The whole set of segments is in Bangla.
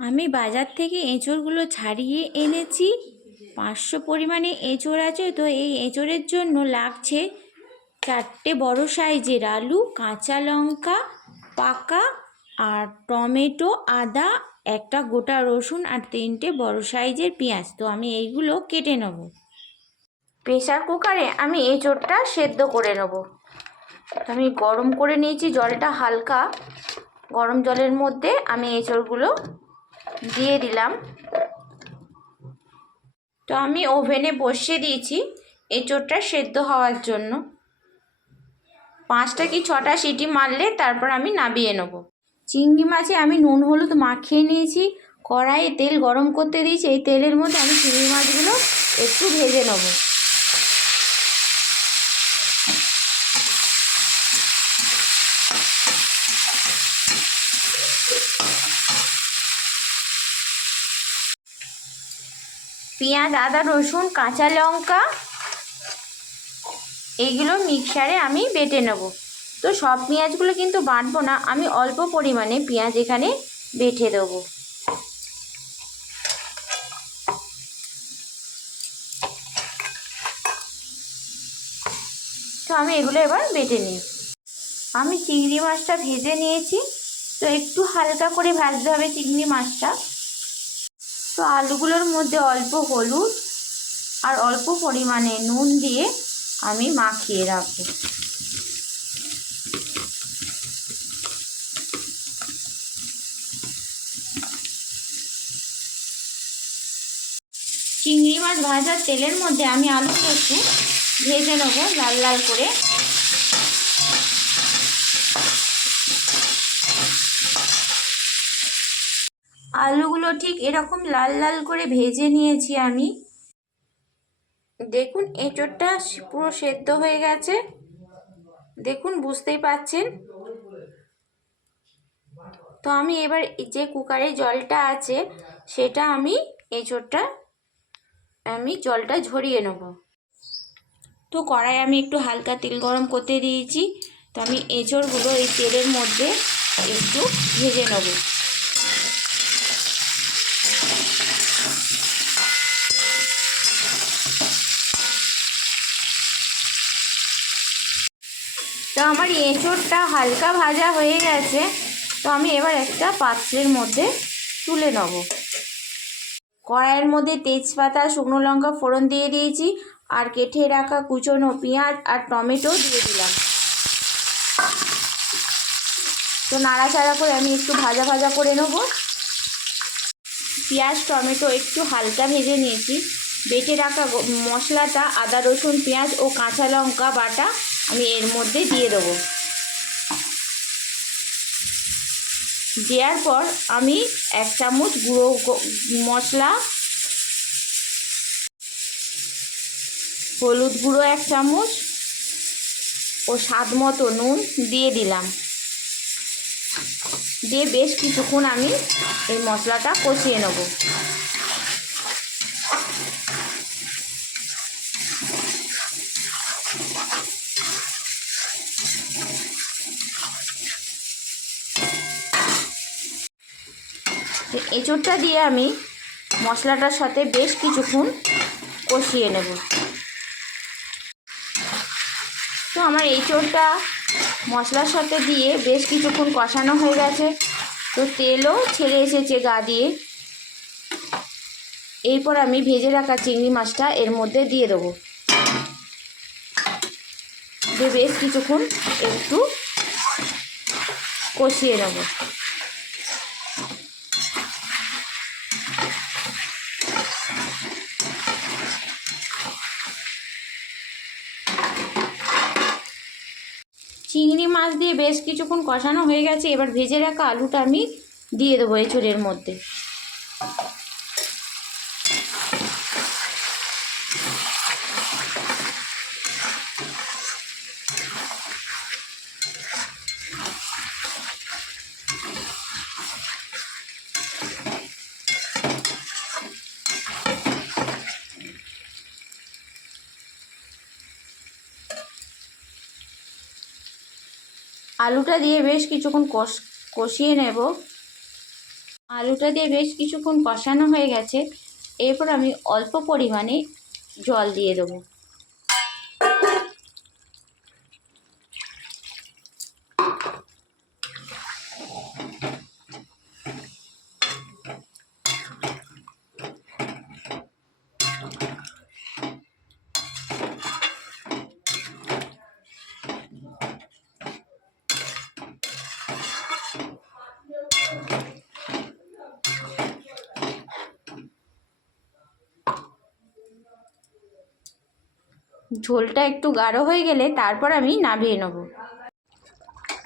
আমি বাজার থেকে এঁচোড়গুলো ছাড়িয়ে এনেছি। 500 পরিমাণে এঁচোড় আছে, তো এই এঁচোড়ের জন্য লাগছে 4টে বড় সাইজের আলু, কাঁচা লঙ্কা পাকা, আর টমেটো, আদা, একটা গোটা রসুন, আর 3টে বড় সাইজের পেঁয়াজ। তো আমি এইগুলো কেটে নেব। প্রেসার কুকারে আমি এঁচোড়টা সেদ্ধ করে নেব। আমি গরম করে নিয়েছি জলটা হালকা। গরম জলের মধ্যে আমি এঁচোড়গুলো দিয়ে দিলাম। তো আমি ওভেনে বসিয়ে দিয়েছি এঁচোড়টা সেদ্ধ হওয়ার জন্য। 5টা কি 6টা সিটি মারলে তারপর আমি নামিয়ে নেব। চিংড়ি মাছে আমি নুন হলুদ মাখিয়ে নিয়েছি। কড়াইয়ে তেল গরম করতে দিয়েছি। এই তেলের মধ্যে আমি চিংড়ি মাছগুলো একটু ভেজে নেব। পেঁয়াজ, আদা, রসুন, কাঁচা লঙ্কা এইগুলো মিক্সারে আমি বেটে নেব। তো সব পেঁয়াজগুলো কিন্তু বাটবো না, আমি অল্প পরিমাণে পেঁয়াজ এখানে বেটে দেবো। তো আমি এগুলো এবার বেটে নিই। আমি চিংড়ি মাছটা ভেজে নিয়েছি। তো একটু হালকা করে ভাজতে হবে চিংড়ি মাছটা। তো আলুগুলোর মধ্যে অল্প হলুদ আর অল্প পরিমাণে নুন দিয়ে আমি মাখিয়ে রাখবো। চিংড়ি মাছ ভাজার তেলের মধ্যে আমি আলুগুলো একটু ভেজে নেবো লাল লাল করে। আলুগুলো ঠিক এরকম লাল লাল করে ভেজে নিয়েছি আমি। দেখুন এঁচোড়টা পুরো সেদ্ধ হয়ে গেছে, দেখুন বুঝতেই পাচ্ছেন। তো আমি এবার যে কুকারে জলটা আছে সেটা আমি জলটা ঝরিয়ে নেব। তো কড়াই আমি একটু হালকা তেল গরম করতে দিয়েছি। তো আমি এঁচোড়গুলো এই তেলের মধ্যে একটু ভেজে নেব। তো আমার এঁচোড়টা হালকা ভাজা হয়ে গেছে। তো আমি এবার একটা পাত্রের মধ্যে তুলে নেব। কড়াইয়ের মধ্যে তেজপাতা, শুকনো লঙ্কা ফোড়ন দিয়ে দিয়েছি, আর কেটে রাখা কুচনো পেঁয়াজ আর টমেটো দিয়ে দিলাম। তো নাড়াচাড়া করে আমি একটু ভাজা ভাজা করে নেব। পেঁয়াজ টমেটো একটু হালকা ভেজে নিয়েছি। বেটে রাখা মশলাটা আদা রসুন পেঁয়াজ ও কাঁচা লঙ্কা বাটা আমি এর মধ্যে দিয়ে দেবো। দেওয়ার পর আমি 1 চামচ গুঁড়ো মশলা, হলুদ গুঁড়ো 1 চামচ ও স্বাদ মতো নুন দিয়ে দিলাম। দিয়ে বেশ কিছুক্ষণ আমি এই মশলাটা কষিয়ে নেব। এঁচোড়টা দিয়ে আমি মশলাটার সাথে বেশ কিছুক্ষণ কষিয়ে নেব। তো আমার এঁচোড়টা মশলার সাথে দিয়ে বেশ কিছুক্ষণ কষানো হয়ে গেছে। তো তেলও ছেড়ে এসেছে গা দিয়ে। এরপর আমি ভেজে রাখা চিংড়ি মাছটা এর মধ্যে দিয়ে দেবো। দিয়ে বেশ কিছুক্ষণ একটু কষিয়ে নেব। চিংড়ি মাছ দিয়ে বেশ কিছুক্ষণ কষানো হয়ে গেছে। এবার ভেজে রাখা আলুটা আমি দিয়ে দেবো এঁচোড়ের মধ্যে। আলুটা দিয়ে বেশ কিছুক্ষণ কষিয়ে নেব। আলুটা দিয়ে বেশ কিছুক্ষণ কষানো হয়ে গেছে। এরপর আমি অল্প পরিমাণে জল দিয়ে দেবো। ঝোলটা একটু গাঢ় হয়ে গেলে তারপর আমি নামিয়ে নেব।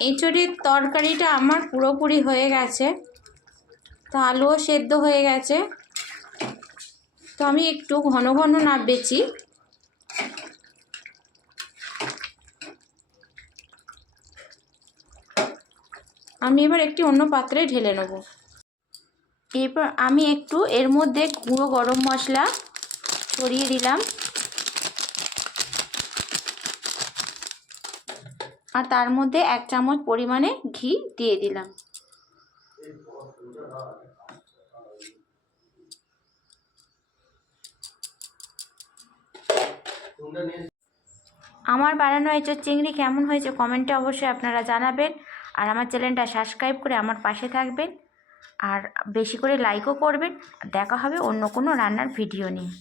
এঁচোড়ের তরকারিটা আমার পুরোপুরি হয়ে গেছে, তো আলুও সেদ্ধ হয়ে গেছে। তো আমি একটু ঘন ঘন নাড়বেছি। আমি এবার একটি অন্য পাত্রে ঢেলে নেব। এরপর আমি একটু এর মধ্যে গুঁড়ো গরম মশলা ছড়িয়ে দিলাম, আর তার মধ্যে 1 চামচ পরিমাণে ঘি দিয়ে দিলাম। আমার বানানো এঁচোড় চিংড়ি কেমন হয়েছে কমেন্টে অবশ্যই আপনারা জানাবেন, আর আমার চ্যানেলটা সাবস্ক্রাইব করে আমার পাশে থাকবেন, আর বেশি করে লাইকও করবেন। দেখা হবে অন্য কোনো রান্নার ভিডিও নিয়ে।